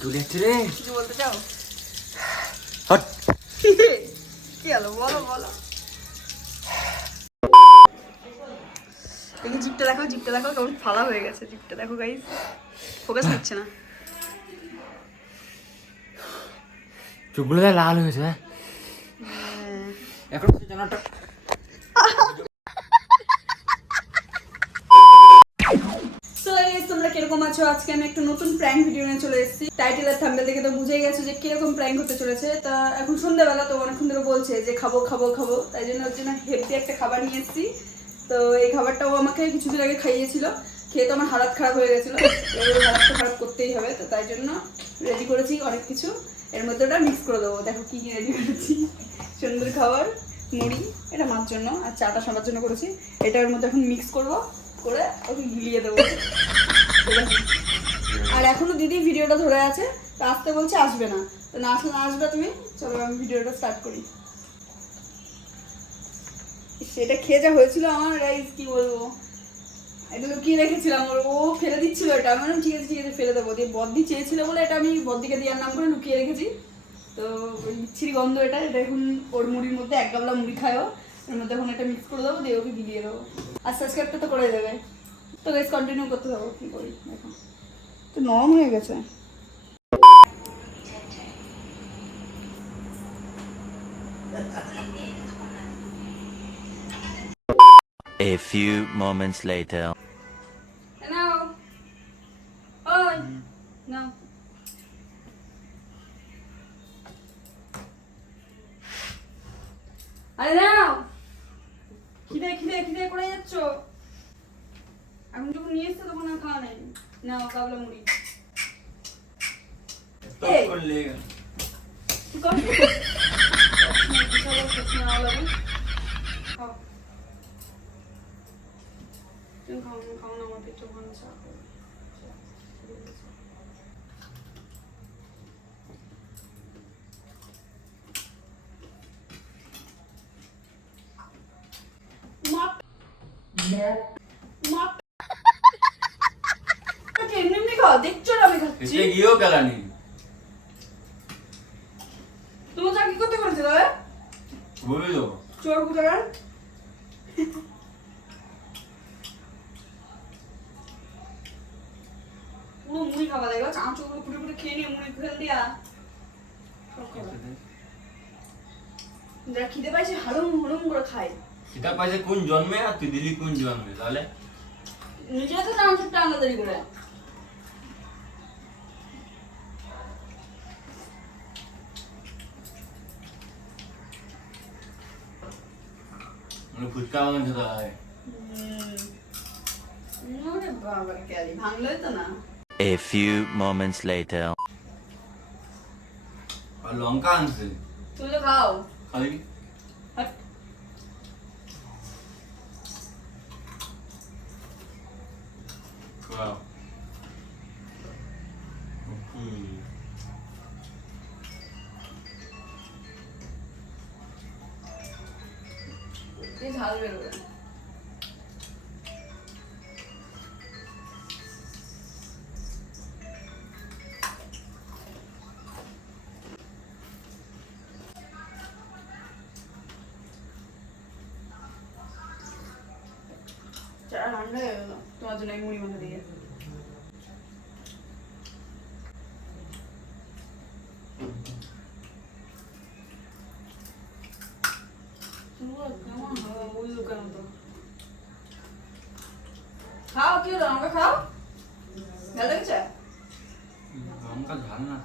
ঝুলে যাচ্ছে রে। কিছু বলতে চাও? হট। কি হলো বলো বলো। দেখি জিপটা দেখো, জিপটা দেখো কেমন ফালা হয়ে গেছে। জিপটা দেখো গাইস, ফোকাস নিচ্ছে না। চোখগুলো লাল হয়ে গেছে। এখন জানাটা তোমরা কিরকম আছো? আজকে আমি একটা নতুন প্র্যাঙ্ক ভিডিও নিয়ে চলে এসেছি। টাইটেল আর থাম্বনেল দেখে তো বুঝেই গেছো যে কিরকম প্র্যাঙ্ক হতে চলেছে। তা এখন সন্ধ্যাবেলা তো অনেকক্ষণ ধরে বলছে যে খাবো খাবো খাবো, তাই জন্য ওর জন্য হেলদি একটা খাবার নিয়ে এসেছি। তো এই খাবারটাও আমাকে কিছুদিন আগে খাইয়েছিল, খেয়ে তো আমার হালাত খারাপ হয়ে গেছিলো। এবার হালাতটা খারাপ করতেই হবে, তো তাই জন্য রেডি করেছি অনেক কিছু। এর মধ্যে ওটা মিক্স করে দেবো। দেখো কি কি রেডি করেছি। সুন্দর খাবার, মুড়ি, এটা মার জন্য, আর চাটা সবার জন্য করেছি। এটার মধ্যে এখন মিক্স করবো, করে ওকে গিলিয়ে দেবো। আর এখনো দিদি ভিডিওটা ধরে আছে, তো আসতে বলছে, আসবে না। তো না আসলে আসবে তুমি। চলো আমি ভিডিওটা স্টার্ট করি। সেটা খেয়ে যা হয়েছিল আমার গাইস, কি বলবো, এটা লুকিয়ে রেখেছিলাম। ও ফেলে দিচ্ছিল এটা, আমি বললাম ঠিক আছে ঠিক আছে ফেলে দেবো। দিয়ে বদ্দি চেয়েছিল বলে এটা আমি বদ্দিকে দেওয়ার নাম করে লুকিয়ে রেখেছি। তো বিচ্ছিরি গন্ধ এটা। এটা এখন ওর মুড়ির মধ্যে এক গাবলা মুড়ি খায়ও, এর মধ্যে এখন এটা মিক্স করে দেবো, দিয়ে ওকে গিলিয়ে দেবো। আর সাবস্ক্রাইবটা তো করে দেবে। তো গাইস কন্টিনিউ করতে থাকো, কি করি দেখো। তো নরম হয়ে গেছে। A few moments later. নাও ওই নাও। আরে নাও, খিদে খিদে খিদে করে যাচ্ছ। এখন যখন নিয়ে এসছো তখন আর খাওয়া নেই। নাও কাবলা মুড়ি। এই তুই কর। খাও। তুমি খাও না, খাও না, আমার পেট ওখানে চা খাও। এমনি খাও, দেখছো না আমি খাচ্ছি। গিয়েও গেলানি। তুমি চা কি করতে করেছো তবে? বুঝলো চোর কোথাকার। পুরো মুড়ি খাওয়া দেখো, চাঁচগুলো ফুটে ফুটে খেয়ে নিয়ে মুড়ি ফেল দিয়া যারা খিদে পাইছে হালুম হুলুম করে খায়। সেটা পাইছে কোন জন্মে আর তুই দিলি কোন জন্মে? তাহলে নিজে তো চাঁচুরটা আলাদা দেরি করে। ফুচকা বাগান খেতে হয়। ওরে বাবা ক্যালি ভাঙলোই তো না। A few moments later. আর লঙ্কা আনছে। তুমি তো খাও। খালি হাট। খাও। এই ঝাল বেরোবে। চা ঠান্ডা হয়ে গেল তোমার জন্য, এই মুড়ি মাখা দিয়ে। কেমন হবে বুঝলো কেন তো। খাও, কি হলো, আমাকে খাও। ভালো লেগেছে? লঙ্কা ঝাল না।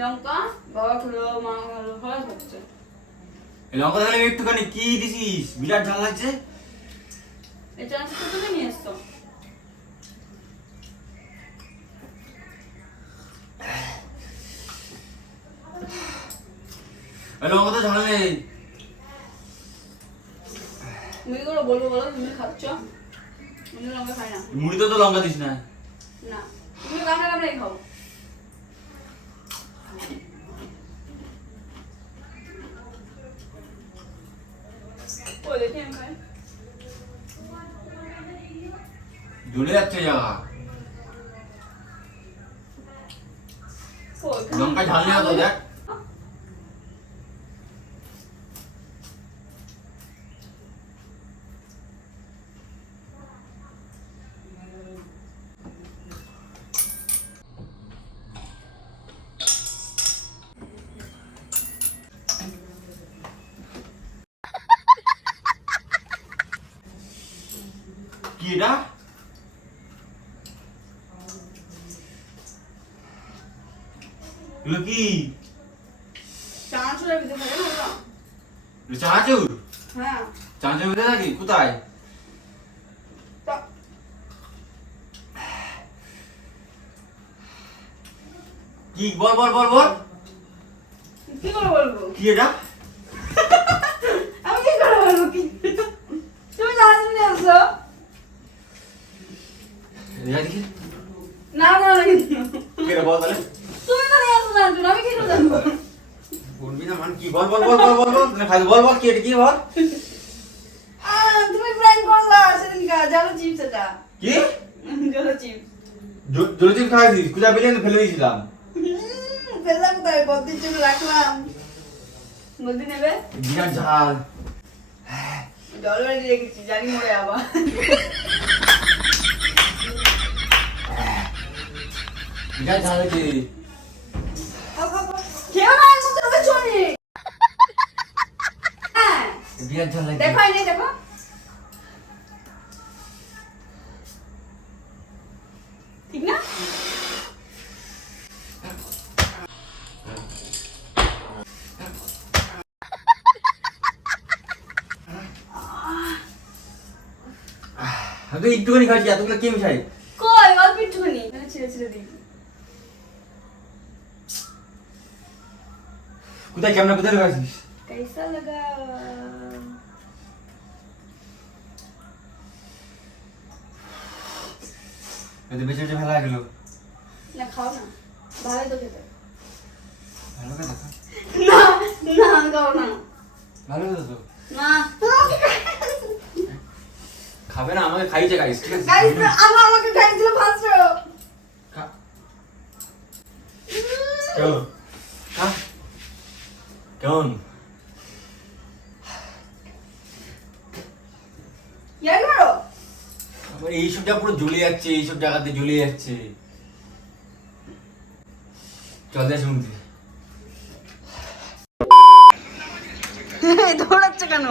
লঙ্কা বাবা খেলো, মা খেলো, সবাই খাচ্ছে। এই লঙ্কা তাহলে একটুখানি কি দিছিস? বিরাট ঝাল লাগছে। এই চানাচুর তো তুমি নিয়ে এসছো। লঙ্কা তো ঝাল নেই। তুমি কি করে বলবো বলো, তুমি খাচ্ছ। আমি লঙ্কা খাই না। মুড়িতে তো লঙ্কা দিস না। না, তুমি কামড়া কামড়াই খাও। ওই দেখি আমি খাই। জ্বলে যাচ্ছে জায়গা। লঙ্কা ঝাল নেই তো দেখ। কি এটা? এগুলো কি? চানাচুরের ভিতরে থাকে না ওটা? এগুলো চানাচুর? হ্যাঁ। চানাচুর ভিতরে নাকি? কোথায়? তা- কি বল বল বল বল। কি করে বলবো? কি এটা? আমি কি করে বলবো কি? তুমি জানো না আসো? দেখা দেখি। না না না কি এটা বল তাহলে? তুমি তো নিয়ে আসো না আসো, আমি কি করে জানবো? বলবি না মান কি? বল বল বল বল বল বল। না খালি বল বল কি এটা কি বল? তুমি প্র্যাঙ্ক করলা সেদিনকা জানো চিপস এটা। কি? জানো চিপস। জলজিপ খাইছিস? কোথায় পেলে ফেলে দিয়েছিলাম। ফেললাম কোথায়? বদ্দির জন্য রাখলাম। বদ্দি নেবে? বিরাট ঝাল। জল বাড়ি রেখেছি, জানি মরে আবার। বিরাট ঝাল হয়েছে। খেও না, এর মধ্যে রয়েছে অনেক। হ্যাঁ, বিরাট ঝাল লাগছে। দেখো এই নে, দেখো। ঠিক না? আমি তো একটুখানি খাচ্ছি, এতগুলো কে মিশাই? কই অল্প একটুখানি ছিঁড়ে ছিঁড়ে দিই। কোথায় ক্যামেরা কোথায় লাগাইছিস? कैसा लगा? এতে বেঁচে বেঁচে ফেলা গেল। না খাও না, ভালোই তো খেতে। ভালো কথা তো। না না খাও না। ভালো কথা তো। না খাবে না, আমাকে খাইছে গাইস, ঠিক আছে? গাইস আমাকে খাইছিল ফার্স্ট। খা। কেমন? খা। কেমন? ইয়ার করো। আমার এইসব যা পুরো জ্বলে যাচ্ছে, এইসব জায়গাতে জ্বলে যাচ্ছে। চল যা সমুদ্রে। দৌড়াচ্ছে কেন?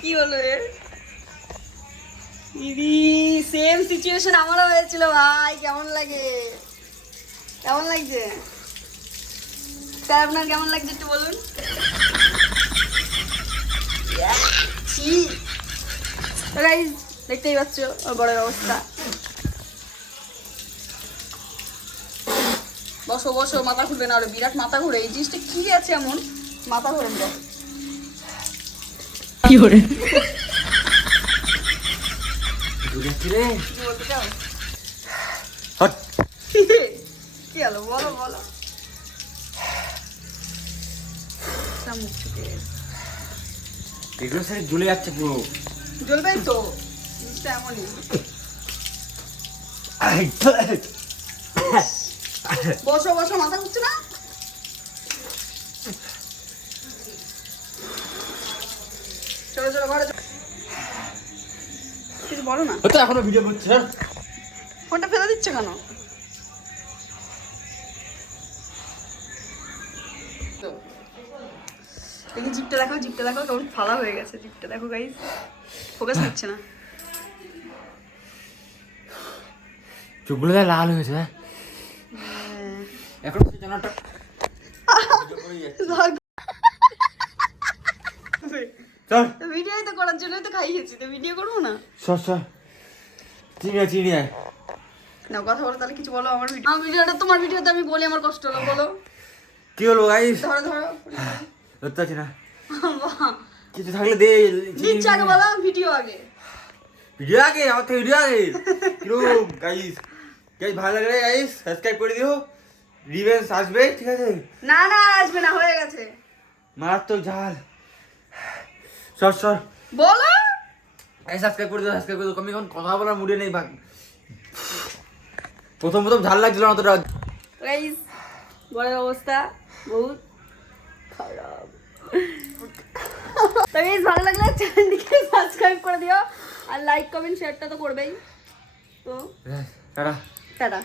কি হলো এর? দিদি সেম সিচুয়েশন আমারও হয়েছিল ভাই। কেমন লাগে? কেমন লাগছে স্যার? আপনার কেমন লাগছে একটু বলুন। গাইস দেখতেই পাচ্ছ ওর বড়ের অবস্থা। বসো বসো, মাথা ঘুরবে না, ওর বিরাট মাথা ঘুরে। এই জিনিসটা কি আছে এমন মাথা ঘুরে? কি করে রে বলতে চাও? হট। কি হলো বলো বলো। মুখ চুকে এগুলো স্যার জ্বলে যাচ্ছে পুরো। জ্বলবেই তো, জিনিসটা এমনই। বসো বসো, মাথা ঘুরছে না? চলো চলো ঘরে চলো। কিছু বলো না। তো এখনো ভিডিও করছে স্যার। ফোনটা ফেলে দিচ্ছে কেন? দেখি জিপটা দেখো, জিপটা দেখো কেমন ফালা হয়ে গেছে। জিপটা দেখো গাইস, ফোকাস হচ্ছে না। চোখগুলো লাল হয়ে গেছে। এখন সে জানাটা চল। ভিডিওই তো করার জন্যই তো খাইয়েছি, তো ভিডিও করবো না? সর সর। চিনি আয়। না কথা বলো তাহলে, কিছু বলো। আমার ভিডিও, আমার ভিডিওটা তোমার ভিডিওতে আমি বলি আমার কষ্ট হলো, বলো। কি হলো গাইস? ধরো ধরো ধরতে পারছি না। কিছু থাকলে দে। দিচ্ছি আগে বলো, ভিডিও আগে। ভিডিও আগে, আমার থেকে ভিডিও আগে। কিরো গাইস, গাইস ভালো লাগলে গাইস সাবস্ক্রাইব করে দিও। রিভেন্স আসবে, ঠিক আছে? না না আসবে না, হয়ে গেছে। মারাত্মক ঝাল। সর বলো। এই সাবস্ক্রাইব করে দিও আমি এখন কথা বলার মুডে নেই ভাগ। প্রথম ঝাল লাগছিল না অতটা। গাইস ঘরের অবস্থা বহুত খারাপ। তো গাইস ভালো লাগলে চ্যানেলটিকে সাবস্ক্রাইব করে দিও আর লাইক কমেন্ট শেয়ারটা তো করবেই। তো টাটা। টাটা।